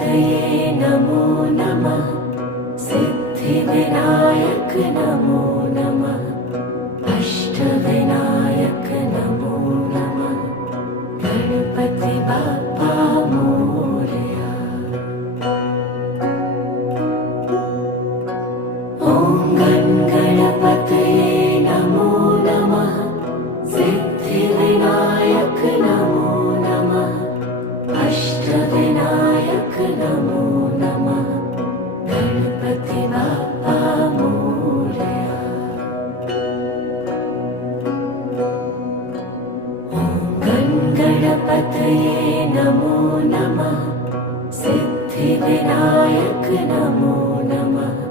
गणपतये नमो नमः। सिद्धिविनायक नमो नमः। अष्टविनायक नमो नमः। गणपति बाप्पा मोरया। ॐ गणपतये नमो नमः। सिद्धिविनायक नमो नमः। अष्टविनायक नमो नमः। गणपति बाप्पा मोरया। ॐ गणपतये नमो नमः। सिद्धिविनायक नमो नमः।